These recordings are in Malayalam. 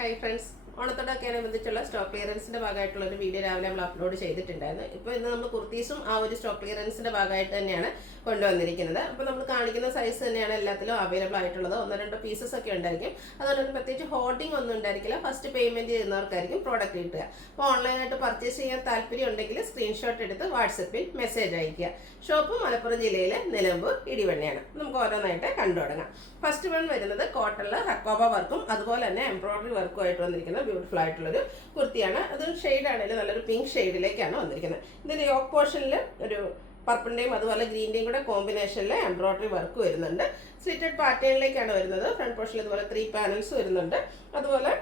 Hi friends. ഓണത്തോടൊക്കെയാണ് സ്റ്റോക്ക് ക്ലിയറൻസിന്റെ ഭാഗമായിട്ടുള്ള ഒരു വീഡിയോ രാവിലെ നമ്മൾ അപ്ലോഡ് ചെയ്തിട്ടുണ്ടായിരുന്നു. ഇപ്പോൾ ഇന്ന് നമ്മൾ കുർത്തീസും ആ ഒരു സ്റ്റോക്ക് ക്ലിയറൻസിന്റെ ഭാഗമായിട്ട് തന്നെയാണ് കൊണ്ടുവന്നിരിക്കുന്നത്. അപ്പോൾ നമ്മൾ കാണിക്കുന്ന സൈസ് തന്നെയാണ് എല്ലാത്തിലും അവൈലബിൾ ആയിട്ടുള്ളത്. ഒന്നോ രണ്ടോ പീസസ് ഒക്കെ ഉണ്ടായിരിക്കും. അതുകൊണ്ട് തന്നെ പ്രത്യേകിച്ച് ഹോർഡിംഗ് ഒന്നും ഉണ്ടായിരിക്കില്ല. ഫസ്റ്റ് പേയ്മെന്റ് ചെയ്യുന്നവർക്കായിരിക്കും പ്രോഡക്റ്റ് കിട്ടുക. അപ്പോൾ ഓൺലൈനായിട്ട് പർച്ചേസ് ചെയ്യാൻ താല്പര്യം ഉണ്ടെങ്കിൽ സ്ക്രീൻഷോട്ട് എടുത്ത് വാട്സപ്പിൽ മെസ്സേജ് അയയ്ക്കുക. ഷോപ്പ് മലപ്പുറം ജില്ലയിലെ നിലമ്പൂർ ഇടിവണ്ണയാണ്. നമുക്ക് ഓരോന്നായിട്ട് കണ്ടു തുടങ്ങാം. ഫസ്റ്റ് വൺ വരുന്നത് കോട്ടണിൽ ഹക്കോബ വർക്കും അതുപോലെ തന്നെ എംബ്രോയിഡറി വർക്കും ആയിട്ട് വന്നിരിക്കുന്ന ബ്യൂട്ടിഫുൾ ആയിട്ടുള്ളൊരു കുർത്തിയാണ്. അത് ഷെയ്ഡ് ആണെങ്കിലും നല്ലൊരു പിങ്ക് ഷെയ്ഡിലേക്കാണ് വന്നിരിക്കുന്നത്. ഇതിന്റെ യോക്ക് പോർഷനിൽ ഒരു പർപ്പിളിന്റെയും അതുപോലെ ഗ്രീനിന്റെയും കൂടെ കോമ്പിനേഷനിൽ എംബ്രോയിഡറി വർക്ക് വരുന്നുണ്ട്. സ്ലിറ്റഡ് പാറ്റേണിലേക്കാണ് വരുന്നത്. ഫ്രണ്ട് പോർഷനിൽ ഇതുപോലെ 3 പാനൽസ് വരുന്നുണ്ട്. അതുപോലെ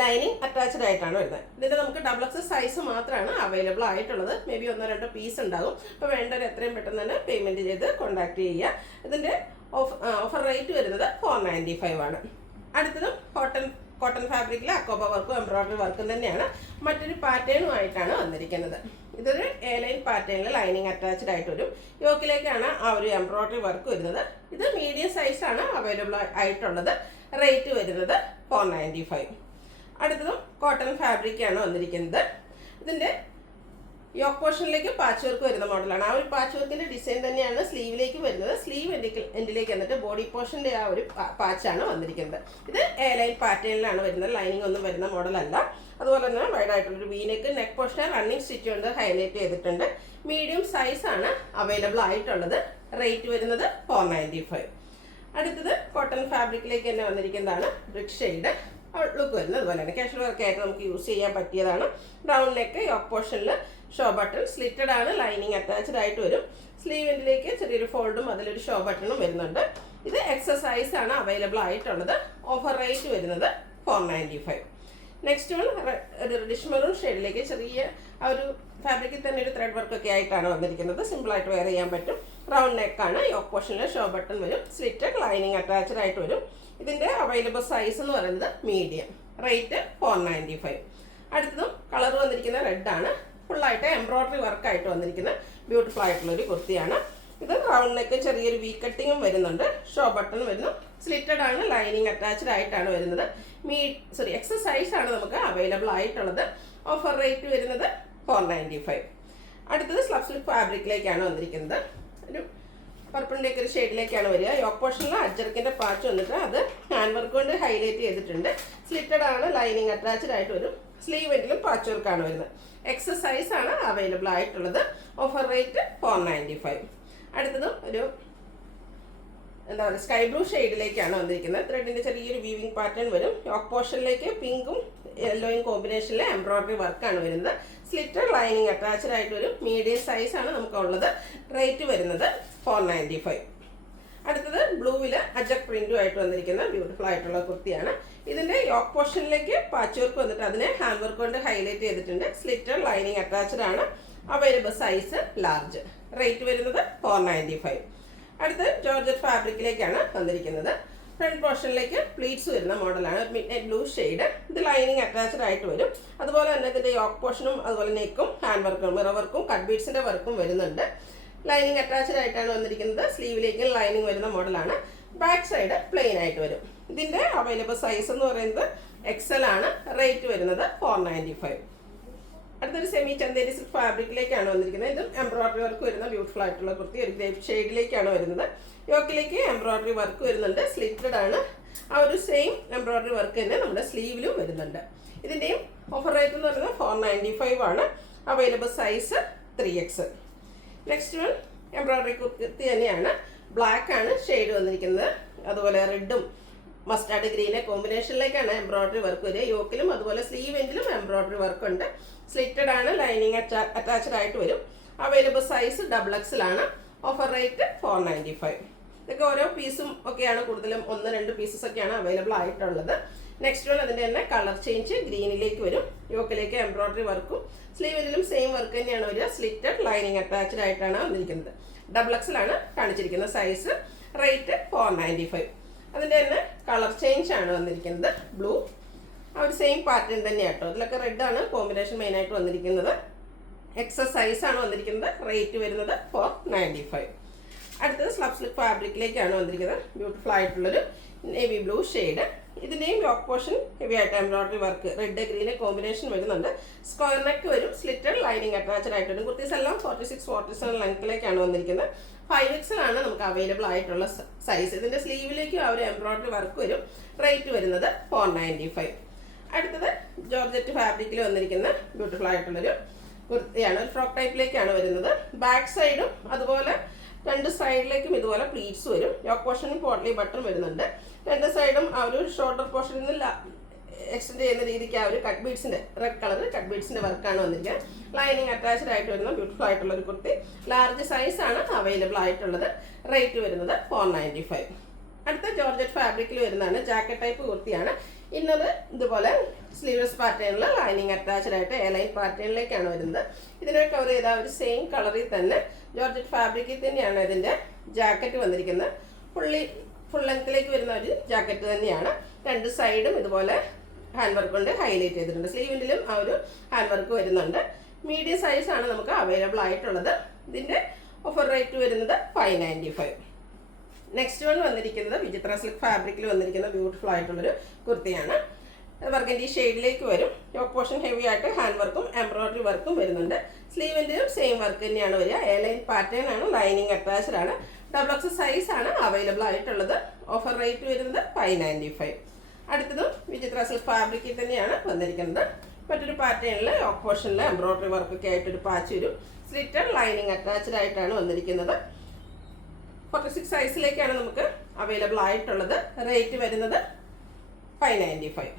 ലൈനിങ് അറ്റാച്ച്ഡ് ആയിട്ടാണ് വരുന്നത്. ഇതിന്റെ നമുക്ക് XXL സൈസ് മാത്രമാണ് അവൈലബിൾ ആയിട്ടുള്ളത്. മേ ബി ഒന്നോ രണ്ടോ പീസ് ഉണ്ടാകും. അപ്പോൾ വേണ്ടവർ എത്രയും പെട്ടെന്ന് തന്നെ പേയ്മെന്റ് ചെയ്ത് കോൺടാക്ട് ചെയ്യുക. ഇതിന്റെ ഓഫർ റേറ്റ് വരുന്നത് 495 ആണ്. അടുത്തതും കോട്ടൺ ഫാബ്രിക്കിലെ അക്കോബ വർക്കും എംബ്രോയിഡറി വർക്കും തന്നെയാണ്. മറ്റൊരു പാറ്റേണുമായിട്ടാണ് വന്നിരിക്കുന്നത്. ഇതൊരു ലൈൻ പാറ്റേണിൽ ലൈനിങ് അറ്റാച്ച്ഡ് ആയിട്ട് വരും. യോക്കിലേക്കാണ് ആ ഒരു എംബ്രോയിഡറി വർക്ക് വരുന്നത്. ഇത് മീഡിയം സൈസാണ് അവൈലബിൾ ആയിട്ടുള്ളത്. റേറ്റ് വരുന്നത് 495. അടുത്തതും കോട്ടൺ ഫാബ്രിക്കാണ് വന്നിരിക്കുന്നത്. ഇതിന്റെ യോക്ക് പോർഷനിലേക്ക് പാച്ച് വർക്ക് വരുന്ന മോഡലാണ്. ആ ഒരു പാച്ച് വർക്കിന്റെ ഡിസൈൻ തന്നെയാണ് സ്ലീവിലേക്ക് വരുന്നത്. സ്ലീവ് എൻഡിലേക്ക് വന്നിട്ട് ബോഡി പോർഷന്റെ ആ ഒരു പാച്ചാണ് വന്നിരിക്കുന്നത്. ഇത് ലൈൻ പാറ്റേണിലാണ് വരുന്നത്. ലൈനിങ് ഒന്നും വരുന്ന മോഡലല്ല. അതുപോലെ തന്നെ വൈഡ് ആയിട്ടുള്ളൊരു V-neck neck portion running stitch കൊണ്ട് ഹൈലൈറ്റ് ചെയ്തിട്ടുണ്ട്. മീഡിയം സൈസ് ആണ് അവൈലബിൾ ആയിട്ടുള്ളത്. റേറ്റ് വരുന്നത് 495. അടുത്തത് കോട്ടൺ ഫാബ്രിക്കിലേക്ക് തന്നെ വന്നിരിക്കുന്നതാണ്. ബ്രിക്ക് ഷെയ്ഡ് ലുക്ക് വരുന്നത്. അതുപോലെ തന്നെ കാഷ്വൽ വർക്ക് ആയിട്ട് നമുക്ക് യൂസ് ചെയ്യാൻ പറ്റിയതാണ്. ബ്രൗൺ നെക്ക്, യോക്ക് പോർഷനിൽ ഷോ ബട്ടൺ സ്ലിറ്റഡ് ആണ്. ലൈനിങ് അറ്റാച്ച്ഡ് ആയിട്ട് വരും. സ്ലീവ് എൻഡിലേക്ക് ചെറിയൊരു ഫോൾഡും അതിലൊരു ഷോ ബട്ടണും വരുന്നുണ്ട്. ഇത് എക്സസൈസ് ആണ് അവൈലബിൾ ആയിട്ടുള്ളത്. ഓഫർ റേറ്റ് വരുന്നത് 495. നെക്സ്റ്റ് വൺ ഒരു റെഡിഷ് മെറൂൺ ഷെയ്ഡിലേക്ക് ചെറിയ ആ ഒരു ഫാബ്രിക്കിൽ തന്നെ ഒരു ത്രെഡ് വർക്ക് ഒക്കെ ആയിട്ടാണ് വന്നിരിക്കുന്നത്. സിമ്പിളായിട്ട് വെയർ ചെയ്യാൻ പറ്റും. റൗണ്ട് നെക്കാണ്. യോക്ക് പോർഷനിൽ ഷോ ബട്ടൺ വരും. സ്ലിറ്റഡ് ലൈനിങ് അറ്റാച്ച്ഡ് ആയിട്ട് വരും. ഇതിന്റെ അവൈലബിൾ സൈസ് എന്ന് പറയുന്നത് മീഡിയം. റേറ്റ് 495. അടുത്തതും കളർ വന്നിരിക്കുന്ന റെഡ് ആണ്. ഫുള്ളായിട്ട് എംബ്രോയിഡറി വർക്കായിട്ട് വന്നിരിക്കുന്ന ബ്യൂട്ടിഫുൾ ആയിട്ടുള്ള ഒരു കുർത്തിയാണ്. ഇത് റൗണ്ട് നെക്ക് ചെറിയൊരു വി കട്ടിങ്ങും വരുന്നുണ്ട്. ഷോ ബട്ടൺ വരുന്നു. സ്ലിറ്റഡ് ആണ്. ലൈനിങ് അറ്റാച്ച്ഡ് ആയിട്ടാണ് വരുന്നത്. എക്സസ് സൈസ് ആണ് നമുക്ക് അവൈലബിൾ ആയിട്ടുള്ളത്. ഓഫർ റേറ്റ് വരുന്നത് 495. അടുത്തത് സ്ലബ് സിൽക്ക് ഫാബ്രിക്കിലേക്കാണ് വന്നിരിക്കുന്നത്. ഒരു പർപ്പിളിൻ്റെ ഒക്കെ ഒരു ഷെയ്ഡിലേക്കാണ് വരിക. യോക്ക് പോർഷനിൽ അജ്ജർക്കിന്റെ പാച്ച് വന്നിട്ട് അത് ഹാൻഡ് വർക്ക് കൊണ്ട് ഹൈലൈറ്റ് ചെയ്തിട്ടുണ്ട്. സ്ലിറ്റഡ് ആണ്. ലൈനിങ് അറ്റാച്ച്ഡ് ആയിട്ട് വരും. സ്ലീവ് എൻഡിലും പാച്ച് വർക്കാണ് വരുന്നത്. എക്സസ് സൈസ് ആണ് അവൈലബിൾ ആയിട്ടുള്ളത്. Offer rate 495. അടുത്തതും ഒരു എന്താ പറയുക സ്കൈ ബ്ലൂ ഷെയ്ഡിലേക്കാണ് വന്നിരിക്കുന്നത്. ത്രെഡിന്റെ ചെറിയൊരു വീവിംഗ് പാറ്റേൺ വരും. യോക്ക് പോർഷനിലേക്ക് പിങ്കും യെല്ലോയും കോമ്പിനേഷനിൽ എംബ്രോയിഡറി വർക്കാണ് വരുന്നത്. സ്ലിറ്റഡ് ലൈനിങ് അറ്റാച്ച്ഡ് ആയിട്ട് വരും. മീഡിയം സൈസ് ആണ് നമുക്കുള്ളത്. റേറ്റ് വരുന്നത് 495. അടുത്തത് ബ്ലൂവില് അജക് പ്രിന്റും ആയിട്ട് വന്നിരിക്കുന്ന ബ്യൂട്ടിഫുൾ ആയിട്ടുള്ള കുർത്തിയാണ്. ഇതിന്റെ യോക്ക് പോർഷനിലേക്ക് പാച്ച് വർക്ക് വന്നിട്ട് അതിനെ ഹാൻഡ് വർക്ക് കൊണ്ട് ഹൈലൈറ്റ് ചെയ്തിട്ടുണ്ട്. സ്ലിറ്റഡ് ലൈനിങ് അറ്റാച്ച്ഡ് ആണ്. Available size large. റേറ്റ് വരുന്നത് 495. അടുത്ത് ജോർജറ്റ് ഫാബ്രിക്കിലേക്കാണ് വന്നിരിക്കുന്നത്. ഫ്രണ്ട് പോർഷനിലേക്ക് പ്ലീറ്റ്സ് വരുന്ന മോഡലാണ്. Mid night blue shade. ഇത് ലൈനിങ് അറ്റാച്ച്ഡ് ആയിട്ട് വരും. അതുപോലെ തന്നെ ഇതിന്റെ യോക്ക് പോർഷനും അതുപോലെ നെക്കും ഹാൻഡ് വർക്കും മിറർ വർക്കും കട്ട് ബീഡ്സിന്റെ വർക്കും വരുന്നുണ്ട്. ലൈനിങ് അറ്റാച്ച്ഡ് ആയിട്ടാണ് വന്നിരിക്കുന്നത്. സ്ലീവിലേക്ക് ലൈനിങ് വരുന്ന മോഡലാണ്. ബാക്ക് സൈഡ് പ്ലെയിൻ ആയിട്ട് വരും. ഇതിന്റെ അവൈലബിൾ സൈസ് എന്ന് പറയുന്നത് XL ആണ്. റേറ്റ് വരുന്നത് 495. അടുത്തൊരു സെമി ചന്തേരി സിൽക്ക് ഫാബ്രിക്കിലേക്കാണ് വന്നിരിക്കുന്നത്. ഇതും എംബ്രോയിഡറി വർക്ക് വരുന്ന ബ്യൂട്ടിഫുൾ ആയിട്ടുള്ള കുർത്തി. ഒരു ഗ്രേപ്പ് ഷെയ്ഡിലേക്കാണ് വരുന്നത്. യോക്കിലേക്ക് എംബ്രോയിഡറി വർക്ക് വരുന്നുണ്ട്. സ്ലിറ്റഡ് ആണ്. ആ ഒരു സെയിം എംബ്രോയിഡറി വർക്ക് തന്നെ നമ്മുടെ സ്ലീവിലും വരുന്നുണ്ട്. ഇതിന്റെയും ഓഫർ റേറ്റ് എന്ന് പറയുന്നത് 495 ആണ്. Available size 3XL. Next one embroidery kurti തന്നെയാണ്. ബ്ലാക്ക് ആണ് ഷെയ്ഡ് വന്നിരിക്കുന്നത്. അതുപോലെ റെഡും മസ്റ്റാർഡ് ഗ്രീനെ കോമ്പിനേഷനിലേക്കാണ് എംബ്രോയിഡറി വർക്ക് വരിക. യോക്കിലും അതുപോലെ സ്ലീവ് എൻഡിലും എംബ്രോയിഡറി വർക്ക് ഉണ്ട്. സ്ലിറ്റഡ് ആണ്. ലൈനിങ് അറ്റാച്ച്ഡ് ആയിട്ട് വരും. അവൈലബിൾ സൈസ് XXL ആണ്. Offer rate 495. ഇതൊക്കെ ഓരോ പീസും ഒക്കെയാണ് കൂടുതലും 1-2 പീസസ് ഒക്കെയാണ് അവൈലബിൾ ആയിട്ടുള്ളത്. നെക്സ്റ്റ് വൺ അതിന്റെ തന്നെ കളർ ചേഞ്ച് ഗ്രീനിലേക്ക് വരും. യോക്കിലേക്ക് എംബ്രോയിഡറി വർക്കും സ്ലീവിലും സെയിം വർക്ക് തന്നെയാണ് വരിക. സ്ലിറ്റഡ് ലൈനിങ് അറ്റാച്ച്ഡ് ആയിട്ടാണ് വന്നിരിക്കുന്നത്. XXL ആണ് കാണിച്ചിരിക്കുന്ന സൈസ്. റേറ്റ് 495. അതിന്റെ തന്നെ കളർ ചേഞ്ച് ആണ് വന്നിരിക്കുന്നത്. ബ്ലൂ ആ ഒരു സെയിം പാറ്റേൺ തന്നെയാണ് കേട്ടോ. ഇതിലൊക്കെ റെഡ് ആണ് കോമ്പിനേഷൻ മെയിൻ ആയിട്ട് വന്നിരിക്കുന്നത്. എക്സസ് സൈസ് ആണ് വന്നിരിക്കുന്നത്. റേറ്റ് വരുന്നത് 495. അടുത്തത് സ്ലബ് സിൽക്ക് ഫാബ്രിക്കിലേക്കാണ് വന്നിരിക്കുന്നത്. ബ്യൂട്ടിഫുൾ ആയിട്ടുള്ളൊരു നേവി ബ്ലൂ ഷെയ്ഡ്. ഇതിൻ്റെയും യോക്ക് പോർഷൻ ഹെവി ആയിട്ട് embroidery work red green combination വരുന്നുണ്ട്. സ്ക്വയർ നെക്ക് വരും, സ്ലിറ്റഡ് ലൈനിങ് അറ്റാച്ച്ഡ് ആയിട്ട് വരും. കുർത്തീസ് എല്ലാം 46-47 ലെങ്ത്തിലേക്കാണ് വന്നിരിക്കുന്നത്. 5XL ആണ് നമുക്ക് അവൈലബിൾ ആയിട്ടുള്ള സൈസ്. ഇതിൻ്റെ സ്ലീവിലേക്ക് ആ ഒരു എംബ്രോയിഡറി വർക്ക് വരും. റേറ്റ് വരുന്നത് 495. അടുത്തത് ജോർജറ്റ് ഫാബ്രിക്കിൽ വന്നിരിക്കുന്ന ബ്യൂട്ടിഫുൾ ആയിട്ടുള്ളൊരു കുർത്തിയാണ്. ഒരു ഫ്രോക്ക് ടൈപ്പിലേക്കാണ് വരുന്നത്. ബാക്ക് സൈഡും അതുപോലെ രണ്ട് സൈഡിലേക്കും ഇതുപോലെ പ്ലീറ്റ്സ് വരും. യോക്ക് പോർഷനും പോട്ട്ലി ബട്ടൺ വരുന്നുണ്ട്. രണ്ട് സൈഡും ആ ഒരു ഷോൾഡർ പോർഷനിൽ നിന്ന് എക്സ്റ്റെൻഡ് ചെയ്യുന്ന രീതിക്ക് ആ ഒരു കട്ട് ബീഡ്സിൻ്റെ റെഡ് കളർ കട്ട് ബീഡ്സിൻ്റെ വർക്കാണ് വന്നിരിക്കുന്നത്. ലൈനിങ് അറ്റാച്ച്ഡ് ആയിട്ട് വരുന്ന ബ്യൂട്ടിഫുൾ ആയിട്ടുള്ള ഒരു കുർത്തി. ലാർജ് സൈസാണ് അവൈലബിൾ ആയിട്ടുള്ളത്. റേറ്റ് വരുന്നത് 495. അടുത്ത ജോർജറ്റ് ഫാബ്രിക്കിൽ വരുന്നതാണ്. ജാക്കറ്റ് ടൈപ്പ് കുർത്തിയാണ്. ഇന്നത് ഇതുപോലെ സ്ലീവ്ലെസ് പാറ്റേണിൽ ലൈനിങ് അറ്റാച്ച്ഡ് ആയിട്ട് എലൈൻ പാറ്റേണിലേക്കാണ് വരുന്നത്. ഇതിനെ കവർ ചെയ്ത ഒരു സെയിം കളറിൽ തന്നെ ജോർജറ്റ് ഫാബ്രിക്കിൽ തന്നെയാണ് ഇതിൻ്റെ ജാക്കറ്റ് വന്നിരിക്കുന്നത്. ഫുൾ ലെങ്ത്തിലേക്ക് വരുന്ന ഒരു ജാക്കറ്റ് തന്നെയാണ്. രണ്ട് സൈഡും ഇതുപോലെ ഹാൻഡ് വർക്ക് കൊണ്ട് ഹൈലൈറ്റ് ചെയ്തിട്ടുണ്ട്. സ്ലീവിൻ്റിലും ആ ഒരു ഹാൻഡ് വർക്ക് വരുന്നുണ്ട്. മീഡിയം സൈസാണ് നമുക്ക് അവൈലബിൾ ആയിട്ടുള്ളത്. ഇതിൻ്റെ ഓഫർ റേറ്റ് വരുന്നത് 595. നെക്സ്റ്റ് വൺ വന്നിരിക്കുന്നത് വിചിത്ര സിൽക്ക് ഫാബ്രിക്കിൽ വന്നിരിക്കുന്ന ബ്യൂട്ടിഫുൾ ആയിട്ടുള്ളൊരു കുർത്തിയാണ്. വർക്കിൻ്റെ ഷെയ്ഡിലേക്ക് വരും. യോക്ക് പോർഷൻ ഹെവി ആയിട്ട് ഹാൻഡ് വർക്കും എംബ്രോയിഡറി വർക്കും വരുന്നുണ്ട്. സ്ലീവിൻ്റെയും സെയിം വർക്ക് തന്നെയാണ് വരിക. എ ലൈൻ പാറ്റേൺ ആണ്, ലൈനിങ് അറ്റാച്ച്ഡ് ആണ്. XXL സൈസാണ് അവൈലബിൾ ആയിട്ടുള്ളത്. ഓഫർ റേറ്റ് വരുന്നത് 595. അടുത്തതും വിചിത്ര സിൽക്ക് ഫാബ്രിക്കിൽ തന്നെയാണ് വന്നിരിക്കുന്നത്. മറ്റൊരു പാറ്റേണിൽ യോക്ക് പോർഷനിൽ എംബ്രോയിഡറി വർക്കൊക്കെ ആയിട്ടൊരു പാച്ച് വരും. സ്ലിറ്റഡ് ലൈനിങ് അറ്റാച്ച്ഡ് ആയിട്ടാണ് വന്നിരിക്കുന്നത്. 46 സൈസിലേക്കാണ് നമുക്ക് അവൈലബിൾ ആയിട്ടുള്ളത്. റേറ്റ് വരുന്നത് 595.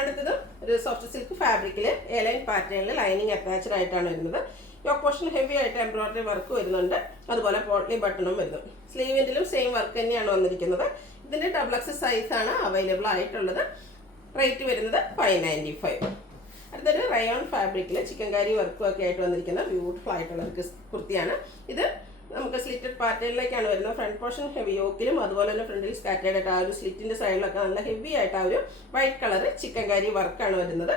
അടുത്തത് ഒരു സോഫ്റ്റ് സിൽക്ക് ഫാബ്രിക്കിൽ എ ലൈൻ പാറ്റേണിൽ ലൈനിങ് അറ്റാച്ച്ഡ് ആയിട്ടാണ് വരുന്നത്. യോക്ക് പോർഷൻ ഹെവി ആയിട്ട് എംബ്രോയിഡറി വർക്ക് വരുന്നുണ്ട്. അതുപോലെ പോട്ട്ലി ബട്ടണും വരുന്നു. സ്ലീവിൻ്റിലും സെയിം വർക്ക് തന്നെയാണ് വന്നിരിക്കുന്നത്. ഇതിൻ്റെ XXL സൈസാണ് അവൈലബിൾ ആയിട്ടുള്ളത്. റേറ്റ് വരുന്നത് 595. അടുത്തൊരു റയോൺ ഫാബ്രിക്കിൽ ചിക്കൻകാരി വർക്കും ഒക്കെ ആയിട്ട് വന്നിരിക്കുന്ന ബ്യൂട്ടിഫുൾ ആയിട്ടുള്ള ഒരു കുർത്തിയാണ്. ഇത് നമുക്ക് സ്ലിറ്റഡ് പാറ്റേണിലേക്കാണ് വരുന്നത്. ഫ്രണ്ട് പോർഷൻ ഹെവി യോക്കിലും അതുപോലെ തന്നെ ഫ്രണ്ടിൽ സ്കാറ്റേഡ് ആയിട്ട് ആ ഒരു സ്ലിറ്റിൻ്റെ സൈഡിലൊക്കെ നല്ല ഹെവി ആയിട്ട് ആ ഒരു വൈറ്റ് കളർ ചിക്കൻകാരി വർക്കാണ് വരുന്നത്.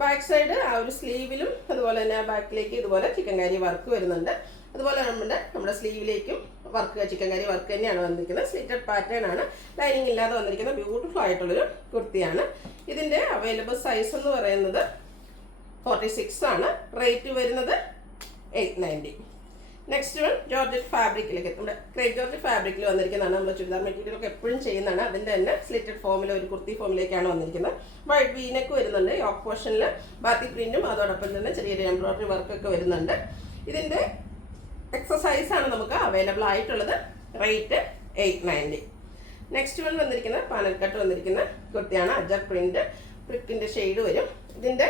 ബാക്ക് സൈഡ് ആ ഒരു സ്ലീവിലും അതുപോലെ തന്നെ ബാക്കിലേക്ക് ഇതുപോലെ ചിക്കൻകാരി വർക്ക് വരുന്നുണ്ട്. അതുപോലെ നമ്മുടെ സ്ലീവിലേക്കും വർക്ക് ചിക്കൻകാരി വർക്ക് തന്നെയാണ് വന്നിരിക്കുന്നത്. സ്ലിറ്റഡ് പാറ്റേൺ ആണ്. ലൈനിങ് ഇല്ലാതെ വന്നിരിക്കുന്ന ബ്യൂട്ടിഫുൾ ആയിട്ടുള്ളൊരു കുർത്തിയാണ്. ഇതിൻ്റെ അവൈലബിൾ സൈസ് എന്ന് പറയുന്നത് 46 ആണ്. റേറ്റ് വരുന്നത് 890. നെക്സ്റ്റ് വൺ ജോർജറ്റ് ഫാബ്രിക്കിലേക്ക്, നമ്മുടെ ക്രേപ്പ് ജോർജറ്റ് ഫാബ്രിക്കിൽ വന്നിരിക്കുന്നതാണ്. നമ്മൾ ചുരിദാർ മെറ്റീരിയലൊക്കെ എപ്പോഴും ചെയ്യുന്നതാണ്. അതിൻ്റെ തന്നെ സ്ലിറ്റഡ് ഫോമിൽ ഒരു കുർത്തി ഫോമിലേക്കാണ് വന്നിരിക്കുന്നത്. വൈറ്റ് വീനക്ക് വരുന്നുണ്ട്. യോക്ക് പോർഷനിൽ ബാത്തി പ്രിന്റും അതോടൊപ്പം തന്നെ ചെറിയൊരു എംബ്രോയിഡറി വർക്കൊക്കെ വരുന്നുണ്ട്. ഇതിൻ്റെ എക്സസൈസാണ് നമുക്ക് അവൈലബിൾ ആയിട്ടുള്ളത്. റേറ്റ് 890. നെക്സ്റ്റ് വൺ വന്നിരിക്കുന്നത് പാനൽ കട്ട് വന്നിരിക്കുന്ന കുർത്തിയാണ്. അജർ പ്രിന്റിൻ്റെ ഷെയ്ഡ് വരും. ഇതിൻ്റെ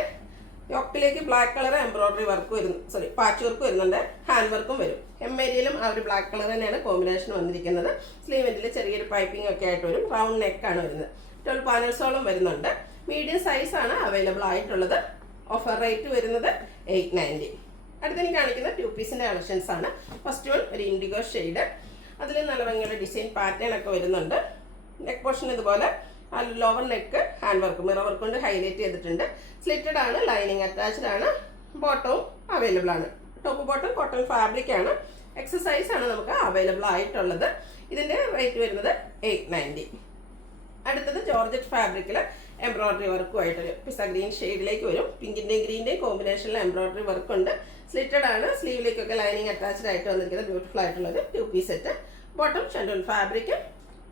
യോക്കിലേക്ക് ബ്ലാക്ക് കളർ എംബ്രോയിഡറി വർക്ക് വരുന്നു, പാച്ച് വർക്ക് വരുന്നുണ്ട്. ഹാൻഡ് വർക്കും വരും. ഏരിയയിലും ആ ഒരു ബ്ലാക്ക് കളർ തന്നെയാണ് കോമ്പിനേഷൻ വന്നിരിക്കുന്നത്. സ്ലീവെൻറ്റിൽ ചെറിയൊരു പൈപ്പിംഗ് ഒക്കെ ആയിട്ട് വരും. റൗണ്ട് നെക്കാണ് വരുന്നത്. 12 പാനൽസോളം വരുന്നുണ്ട്. മീഡിയം സൈസാണ് അവൈലബിൾ ആയിട്ടുള്ളത്. ഓഫർ റേറ്റ് വരുന്നത് 890. അടുത്തതിന് കാണിക്കുന്ന 2 പീസിൻ്റെ കളക്ഷൻസ് ആണ്. ഫസ്റ്റ് വൺ ഒരു ഇൻഡിഗോ ഷെയ്ഡ്. അതിൽ നല്ല ഭംഗിയുള്ള ഡിസൈൻ പാറ്റേൺ ഒക്കെ വരുന്നുണ്ട്. നെക്ക് പോർഷൻ ഇതുപോലെ lower neck hand work mirror work കൊണ്ട് ഹൈലൈറ്റ് ചെയ്തിട്ടുണ്ട്. സ്ലിറ്റഡ് ആണ്, ലൈനിങ് അറ്റാച്ച്ഡ് ആണ്. ബോട്ടവും അവൈലബിൾ ആണ്. ടോപ്പ് ബോട്ടം കോട്ടൺ ഫാബ്രിക് ആണ്. എക്സസൈസ് ആണ് നമുക്ക് അവൈലബിൾ ആയിട്ടുള്ളത്. ഇതിൻ്റെ റേറ്റ് വരുന്നത് 890. അടുത്തത് ജോർജറ്റ് ഫാബ്രിക്കിൽ എംബ്രോയിഡറി വർക്കുമായിട്ടൊരു പിസ്ത ഗ്രീൻ ഷെയ്ഡിലേക്ക് വരും. പിങ്കിൻ്റെയും ഗ്രീൻ്റെയും കോമ്പിനേഷനിൽ എംബ്രോയിഡറി വർക്ക് ഉണ്ട്. സ്ലിറ്റഡ് ആണ്. സ്ലീവിലേക്കൊക്കെ ലൈനിങ് അറ്റാച്ച്ഡ് ആയിട്ട് വന്നിരിക്കുന്നത് ബ്യൂട്ടിഫുൾ ആയിട്ടുള്ളൊരു 2 piece set. Bottom shantoon fabric.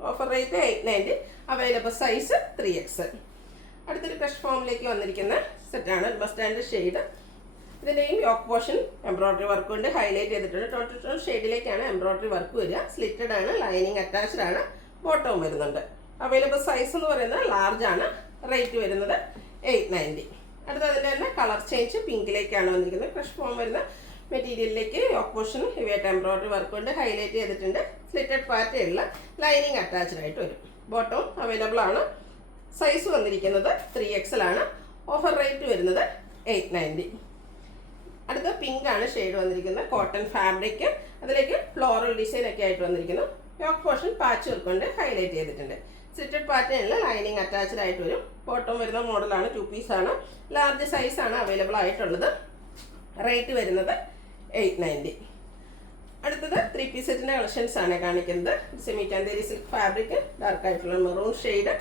Offer rate 890. Available size 3XL. അടുത്തൊരു ക്രഷ് ഫോമിലേക്ക് വന്നിരിക്കുന്ന സെറ്റാണ്. Mustard shade. ഇതിൻ്റെയും യോക്ക് പോർഷൻ എംബ്രോയിഡറി വർക്ക് കൊണ്ട് ഹൈലൈറ്റ് ചെയ്തിട്ടുണ്ട്. 22 ഷെയ്ഡിലേക്കാണ് എംബ്രോയിഡറി വർക്ക് വരിക. സ്ലിറ്റഡ് ആണ്, ലൈനിങ് അറ്റാച്ച്ഡ് ആണ്. ബോട്ടവും വരുന്നുണ്ട്. അവൈലബിൾ സൈസ് എന്ന് പറയുന്നത് ലാർജ് ആണ്. റേറ്റ് വരുന്നത് 890. അടുത്ത അതിൻ്റെ തന്നെ കളർ ചേഞ്ച് പിങ്കിലേക്കാണ് വന്നിരിക്കുന്നത്. ക്രഷ് ഫോം വരുന്ന മെറ്റീരിയലിലേക്ക് യോക്ക് പോർഷൻ ഹെവി ആയിട്ട് എംബ്രോയിഡറി വർക്ക് കൊണ്ട് ഹൈലൈറ്റ് ചെയ്തിട്ടുണ്ട്. സ്ലിറ്റഡ് പാറ്റേണിൽ ലൈനിങ് അറ്റാച്ച്ഡ് ആയിട്ട് വരും. ബോട്ടവും അവൈലബിൾ ആണ്. സൈസ് വന്നിരിക്കുന്നത് 3XL ആണ്. ഓഫർ റേറ്റ് വരുന്നത് 890. അടുത്ത പിങ്ക് ആണ് ഷെയ്ഡ് വന്നിരിക്കുന്നത്. Cotton fabric. അതിലേക്ക് ഫ്ലോറൽ ഡിസൈൻ ഒക്കെ ആയിട്ട് വന്നിരിക്കുന്നു. യോക്ക് പോർഷൻ പാച്ച് വർക്ക് കൊണ്ട് ഹൈലൈറ്റ് ചെയ്തിട്ടുണ്ട്. സ്ലിറ്റഡ് പാറ്റേണിൽ ലൈനിങ് അറ്റാച്ച്ഡ് ആയിട്ട് വരും. ബോട്ടം വരുന്ന മോഡലാണ്. 2 പീസാണ്. ലാർജ് സൈസാണ് അവൈലബിൾ ആയിട്ടുള്ളത്. റേറ്റ് വരുന്നത് 890. അടുത്തത് 3 പീസ് സെറ്റിൻ്റെ കളക്ഷൻസ് ആണ് കാണിക്കുന്നത്. സെമി ചാന്തേരി സിൽക്ക് ഫാബ്രിക്, ഡാർക്ക് ആയിട്ടുള്ള മെറൂൺ ഷെയ്ഡ്.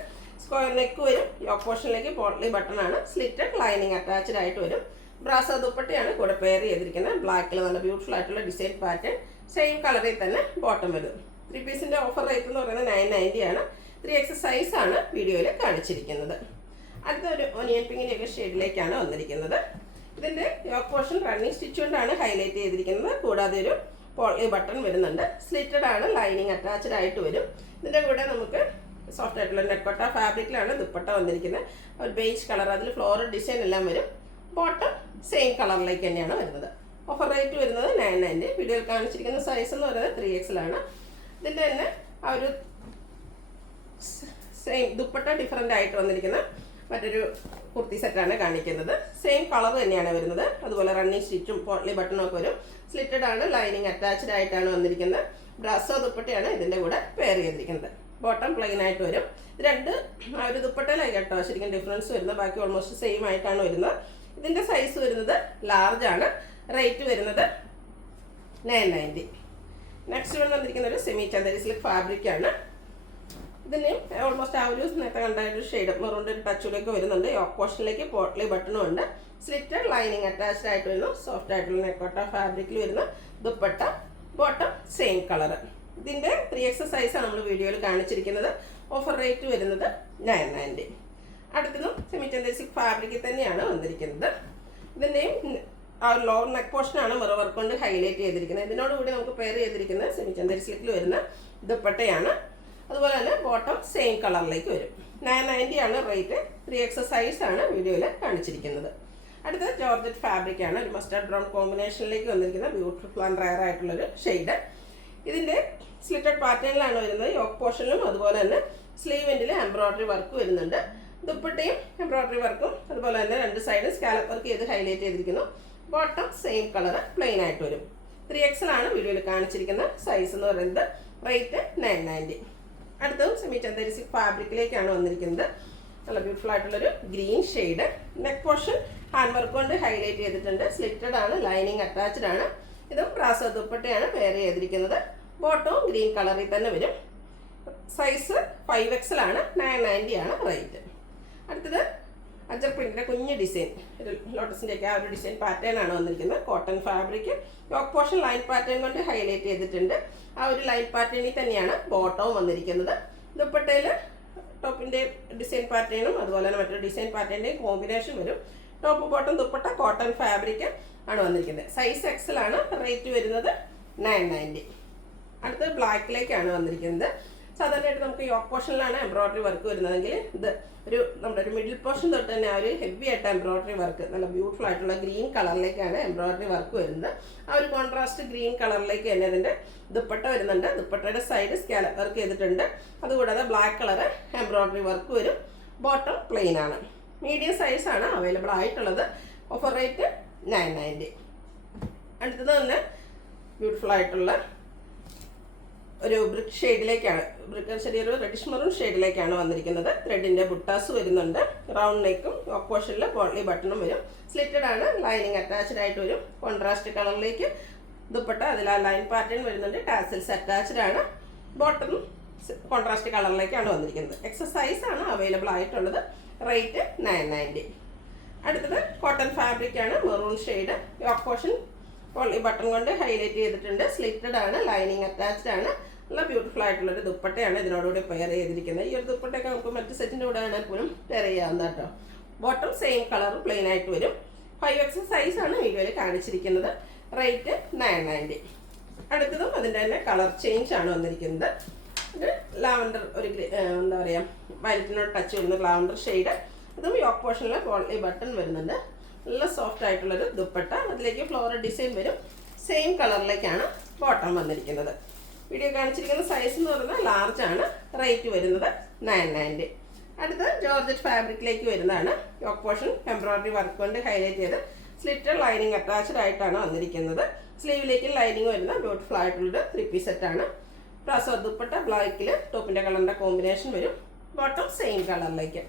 സ്ക്വയർ നെക്ക് വരും. യോക്ക് പോർഷനിലേക്ക് പോട്ട്ലി ബട്ടൺ ആണ്. സ്ലിറ്റഡ് ലൈനിങ് അറ്റാച്ച്ഡ് ആയിട്ട് വരും. ബ്രാസോ ദുപ്പട്ടയാണ് കൂടെ പെയർ ചെയ്തിരിക്കുന്നത്. ബ്ലാക്കിൽ നല്ല ബ്യൂട്ടിഫുൾ ആയിട്ടുള്ള ഡിസൈൻ പാറ്റേൺ. സെയിം കളറിൽ തന്നെ ബോട്ടം വരും. 3 പീസിൻ്റെ ഓഫർ റേറ്റ് എന്ന് പറയുന്നത് 990 ആണ്. 3X സൈസ് ആണ് വീഡിയോയിൽ കാണിച്ചിരിക്കുന്നത്. അടുത്തൊരു ഒനിയൻ പിങ്കിൻ്റെ ഷെയ്ഡിലേക്കാണ് വന്നിരിക്കുന്നത്. ഇതിൻ്റെ യോക്ക് പോർഷൻ റണ്ണിങ് സ്റ്റിച്ച് കൊണ്ടാണ് ഹൈലൈറ്റ് ചെയ്തിരിക്കുന്നത്. കൂടാതെ ഒരു പോട്ട്ലി ബട്ടൺ വരുന്നുണ്ട്. സ്ലിറ്റഡ് ആണ്, ലൈനിങ് അറ്റാച്ച്ഡ് ആയിട്ട് വരും. ഇതിൻ്റെ കൂടെ നമുക്ക് സോഫ്റ്റ് ആയിട്ടുള്ള നെക്കോട്ട ഫാബ്രിക്കിലാണ് ദുപ്പട്ട വന്നിരിക്കുന്നത്. ഒരു ബേജ് കളർ, അതിൽ ഫ്ലോറൽ ഡിസൈൻ എല്ലാം വരും. ബോട്ടം സെയിം കളറിലേക്ക് തന്നെയാണ് വരുന്നത്. ഓഫർ റേറ്റ് വരുന്നത് 990. വീഡിയോയിൽ കാണിച്ചിരിക്കുന്ന സൈസ് എന്ന് പറയുന്നത് 3X ആണ്. ഇതിൻ്റെ തന്നെ ആ ഒരു സെയിം ദുപ്പട്ട ഡിഫറെൻ്റ് ആയിട്ട് വന്നിരിക്കുന്ന മറ്റൊരു കുർത്തി സെറ്റാണ് കാണിക്കുന്നത്. സെയിം കളർ തന്നെയാണ് വരുന്നത്. അതുപോലെ റണ്ണിങ് സ്റ്റിച്ചും പോട്ട്ലി ബട്ടണും ഒക്കെ വരും. സ്ലിറ്റഡ് ആണ്, ലൈനിങ് അറ്റാച്ച്ഡ് ആയിട്ടാണ് വന്നിരിക്കുന്നത്. ബ്രാസോ ദുപ്പട്ടയാണ് ഇതിൻ്റെ കൂടെ പെയർ ചെയ്തിരിക്കുന്നത്. ബോട്ടം പ്ലെയിൻ ആയിട്ട് വരും. രണ്ട് ആ ഒരു ദുപ്പട്ടയിലായി കേട്ടോ ശരിക്കും ഡിഫറൻസ് വരുന്നത്. ബാക്കി ഓൾമോസ്റ്റ് സെയിം ആയിട്ടാണ് വരുന്നത്. ഇതിൻ്റെ സൈസ് വരുന്നത് ലാർജ് ആണ്. റേറ്റ് വരുന്നത് 990. നെക്സ്റ്റ് വന്നിരിക്കുന്ന ഒരു സെമി ചന്ദേരി സിൽക്ക് ഫാബ്രിക്കാണ്. ഇതിനെയും ഓൾമോസ്റ്റ് ആ ഒരു നേരത്തെ കണ്ട ഒരു ഷെയ്ഡ് മെറൂണിൻ്റെ ഒരു ടച്ചിലേക്ക് വരുന്നുണ്ട്. യോക്ക് പോർഷനിലേക്ക് പോട്ട്ലി ബട്ടണും ഉണ്ട്. സ്ലിറ്റഡ് ലൈനിങ് അറ്റാച്ച്ഡ് ആയിട്ട് വരുന്നു. സോഫ്റ്റ് ആയിട്ടുള്ള നെക്കോട്ട ഫാബ്രിക്കിൽ വരുന്ന ദുപ്പട്ട. Bottom same colour. ഇതിൻ്റെ 3X സൈസാണ് നമ്മൾ വീഡിയോയിൽ കാണിച്ചിരിക്കുന്നത്. ഓഫർ റേറ്റ് വരുന്നത് 990. അടുത്തതും സെമി ചന്ദേരി സിൽക്ക് ഫാബ്രിക്കിൽ തന്നെയാണ് വന്നിരിക്കുന്നത്. ഇതിൻ്റെയും ആ ഒരു ലോവർ നെക്ക് പോർഷനാണ് മിറർ വർക്ക് കൊണ്ട് ഹൈലൈറ്റ് ചെയ്തിരിക്കുന്നത്. ഇതിനോടുകൂടി നമുക്ക് പെയർ ചെയ്തിരിക്കുന്നത് സെമി ചന്ദേരി സിൽക്കിൽ വരുന്ന ദുപ്പട്ടയാണ്. അതുപോലെ തന്നെ ബോട്ടം സെയിം കളറിലേക്ക് വരും. 990 ആണ് റേറ്റ്. 3X സൈസാണ് വീഡിയോയിൽ കാണിച്ചിരിക്കുന്നത്. അടുത്തത് ജോർജറ്റ് ഫാബ്രിക്കാണ്. ഒരു മസ്റ്റർഡ് ബ്രൗൺ കോമ്പിനേഷനിലേക്ക് വന്നിരിക്കുന്ന ബ്യൂട്ടിഫുൾ ആൻഡ് റയർ ആയിട്ടുള്ളൊരു ഷെയ്ഡ്. ഇതിൻ്റെ സ്ലിറ്റഡ് പാറ്റേണിലാണ് വരുന്നത്. യോക്ക് പോർഷനിലും അതുപോലെ തന്നെ സ്ലീവ് എൻഡിൽ എംബ്രോയ്ഡറി വർക്ക് വരുന്നുണ്ട്. ദുപ്പട്ടയും എംബ്രോയ്ഡറി വർക്കും അതുപോലെ തന്നെ രണ്ട് സൈഡും സ്കാലപ്പ് വർക്ക് ചെയ്ത് ഹൈലൈറ്റ് ചെയ്തിരിക്കുന്നു. ബോട്ടം സെയിം കളർ പ്ലെയിൻ ആയിട്ട് വരും. 3X ആണ് വീഡിയോയിൽ കാണിച്ചിരിക്കുന്ന സൈസ് എന്ന് പറയുന്നത്. റേറ്റ് 990. അടുത്തതും സെമി ചന്ദേരി സിൽക്ക് ഫാബ്രിക്കിലേക്കാണ് വന്നിരിക്കുന്നത്. നല്ല ബ്യൂട്ടിഫുൾ ആയിട്ടുള്ളൊരു green shade. Neck portion hand work കൊണ്ട് ഹൈലൈറ്റ് ചെയ്തിട്ടുണ്ട്. സ്ലിറ്റഡ് ആണ്, ലൈനിങ് അറ്റാച്ച്ഡ് ആണ്. ഇതും ബ്രാസോ ദുപ്പട്ടയാണ് പെയർ ചെയ്തിരിക്കുന്നത്. ബോട്ടവും ഗ്രീൻ കളറിൽ തന്നെ വരും. സൈസ് 5X ആണ്. 990 ആണ് റേറ്റ്. അടുത്തത് അജർ പ്രിന്റിന്റെ കുഞ്ഞ് ഡിസൈൻ, ഒരു ലോട്ടസിൻ്റെ ഒക്കെ ആ ഒരു ഡിസൈൻ പാറ്റേൺ ആണ് വന്നിരിക്കുന്നത്. Cotton fabric. Yoke portion line pattern കൊണ്ട് ഹൈലൈറ്റ് ചെയ്തിട്ടുണ്ട്. ആ ഒരു ലൈൻ പാറ്റേണിൽ തന്നെയാണ് ബോട്ടവും വന്നിരിക്കുന്നത്. ദുപ്പട്ടയിൽ ടോപ്പിൻ്റെ ഡിസൈൻ പാറ്റേണും അതുപോലെ തന്നെ മറ്റൊരു ഡിസൈൻ പാറ്റേണിൻ്റെയും കോമ്പിനേഷൻ വരും. Top bottom dupatta cotton fabric ആണ് വന്നിരിക്കുന്നത്. സൈസ് X ആണ്. റേറ്റ് വരുന്നത് 990. അടുത്തത് ബ്ലാക്കിലേക്കാണ് വന്നിരിക്കുന്നത്. സാധാരണയായിട്ട് നമുക്ക് യോക്ക് പോർഷനിലാണ് എംബ്രോയ്ഡറി വർക്ക് വരുന്നതെങ്കിൽ ഇത് നമ്മുടെ ഒരു മിഡിൽ പോർഷൻ തൊട്ട് തന്നെ ആ ഒരു ഹെവി ആയിട്ട് എംബ്രോയ്ഡറി വർക്ക് നല്ല ബ്യൂട്ടിഫുൾ ആയിട്ടുള്ള ഗ്രീൻ കളറിലേക്കാണ് എംബ്രോയ്ഡറി വർക്ക് വരുന്നത്. ആ ഒരു കോൺട്രാസ്റ്റ് ഗ്രീൻ കളറിലേക്ക് തന്നെ ഇതിൻ്റെ ദുപ്പട്ട വരുന്നുണ്ട്. ദുപ്പട്ടയുടെ സൈഡ് സ്കാലപ്പ് വർക്ക് ചെയ്തിട്ടുണ്ട്. അതുകൂടാതെ ബ്ലാക്ക് കളർ എംബ്രോയ്ഡറി വർക്ക് വരും. ബോട്ടം പ്ലെയിൻ ആണ്. മീഡിയം സൈസാണ് അവൈലബിൾ ആയിട്ടുള്ളത്. Offer rate 990. അടുത്തത് തന്നെ ബ്യൂട്ടിഫുൾ ആയിട്ടുള്ള ഒരു ബ്രിക്ക് ഷെയ്ഡിലേക്കാണ്, ചെറിയൊരു റെഡിഷ് മെറൂൺ ഷെയ്ഡിലേക്കാണ് വന്നിരിക്കുന്നത്. ത്രെഡിൻ്റെ ബുട്ടാസ് വരുന്നുണ്ട്. റൗണ്ട് നെക്കും യോക്ക് പോർഷനിൽ പോട്ട്ലി ബട്ടണും വരും. സ്ലിറ്റഡ് ആണ്, ലൈനിങ് അറ്റാച്ച്ഡ് ആയിട്ട് വരും. കോൺട്രാസ്റ്റ് കളറിലേക്ക് ദുപ്പട്ട, അതിൽ ആ ലൈൻ പാറ്റേൺ വരുന്നുണ്ട്. ടാസൽസ് അറ്റാച്ച്ഡ് ആണ്. ബോട്ടം കോൺട്രാസ്റ്റ് കളറിലേക്കാണ് വന്നിരിക്കുന്നത്. എക്സസൈസ് ആണ് അവൈലബിൾ ആയിട്ടുള്ളത്. റേറ്റ് 990. അടുത്തത് കോട്ടൺ ഫാബ്രിക് ആണ്, maroon shade. Yoke portion potli button കൊണ്ട് ഹൈലൈറ്റ് ചെയ്തിട്ടുണ്ട്. സ്ലിറ്റഡ് ആണ്, ലൈനിങ് അറ്റാച്ച്ഡ് ആണ്. നല്ല ബ്യൂട്ടിഫുൾ ആയിട്ടുള്ളൊരു ദുപ്പട്ടയാണ് ഇതിനോടുകൂടി പെയർ ചെയ്തിരിക്കുന്നത്. ഈ ഒരു ദുപ്പട്ടയൊക്കെ നമുക്ക് മറ്റ് സെറ്റിൻ്റെ കൂടെ ആണെങ്കിൽ പോലും പെയർ ചെയ്യാവുന്ന കേട്ടോ. ബോട്ടം സെയിം കളർ പ്ലെയിൻ ആയിട്ട് വരും. 5X സൈസാണ് വീഡിയോയിൽ കാണിച്ചിരിക്കുന്നത്. റേറ്റ് 990. അടുത്തതും അതിൻ്റെ തന്നെ കളർ ചേഞ്ച് ആണ് വന്നിരിക്കുന്നത്. ഒരു ലാവൻഡർ, ഒരു എന്താ പറയുക വയലറ്റിനോട് ടച്ച് വരുന്ന ലാവൻഡർ ഷെയ്ഡ്. അതും യോക്ക് പോർഷനിൽ പോട്ട്ലി ബട്ടൺ വരുന്നുണ്ട്. നല്ല സോഫ്റ്റ് ആയിട്ടുള്ളൊരു ദുപ്പട്ട, അതിലേക്ക് ഫ്ലോറൽ ഡിസൈൻ വരും. സെയിം കളറിലേക്കാണ് ബോട്ടം വന്നിരിക്കുന്നത്. വീഡിയോ കാണിച്ചിരിക്കുന്ന സൈസ് എന്ന് പറയുന്നത് ലാർജ് ആണ്. റേറ്റ് വരുന്നത് 990. അടുത്ത ജോർജറ്റ് ഫാബ്രിക്കിലേക്ക് വരുന്നതാണ്. യോക്ക് പോർഷൻ എംബ്രോയ്ഡറി വർക്ക് കൊണ്ട് ഹൈലൈറ്റ് ചെയ്ത് സ്ലിറ്റഡ് ലൈനിങ് അറ്റാച്ച്ഡ് ആയിട്ടാണ് വന്നിരിക്കുന്നത്. സ്ലീവിലേക്ക് ലൈനിങ് വരുന്ന ബ്യൂട്ടിഫുൾ ആയിട്ടുള്ളൊരു 3 പീസ് സെറ്റാണ്. ബ്രാസോ ദുപ്പട്ട ബ്ലാക്കിൽ ടോപ്പിൻ്റെ കളറിൻ്റെ കോമ്പിനേഷൻ വരും. Bottom same കളറിലേക്ക്.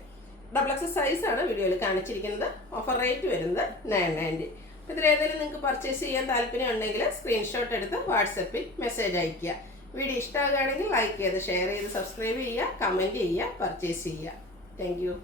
XXL സൈസാണ് വീഡിയോയിൽ കാണിച്ചിരിക്കുന്നത്. ഓഫർ റേറ്റ് വരുന്നത് 990. ഇതിലേതെങ്കിലും നിങ്ങൾക്ക് പർച്ചേസ് ചെയ്യാൻ താല്പര്യം ഉണ്ടെങ്കിൽ സ്ക്രീൻഷോട്ട് എടുത്ത് വാട്സപ്പിൽ മെസ്സേജ് അയയ്ക്കുക. വീഡിയോ ഇഷ്ടമാകുകയാണെങ്കിൽ ലൈക്ക് ചെയ്ത് ഷെയർ ചെയ്ത് സബ്സ്ക്രൈബ് ചെയ്യുക, കമൻറ്റ് ചെയ്യുക, പർച്ചേസ് ചെയ്യുക. Thank you.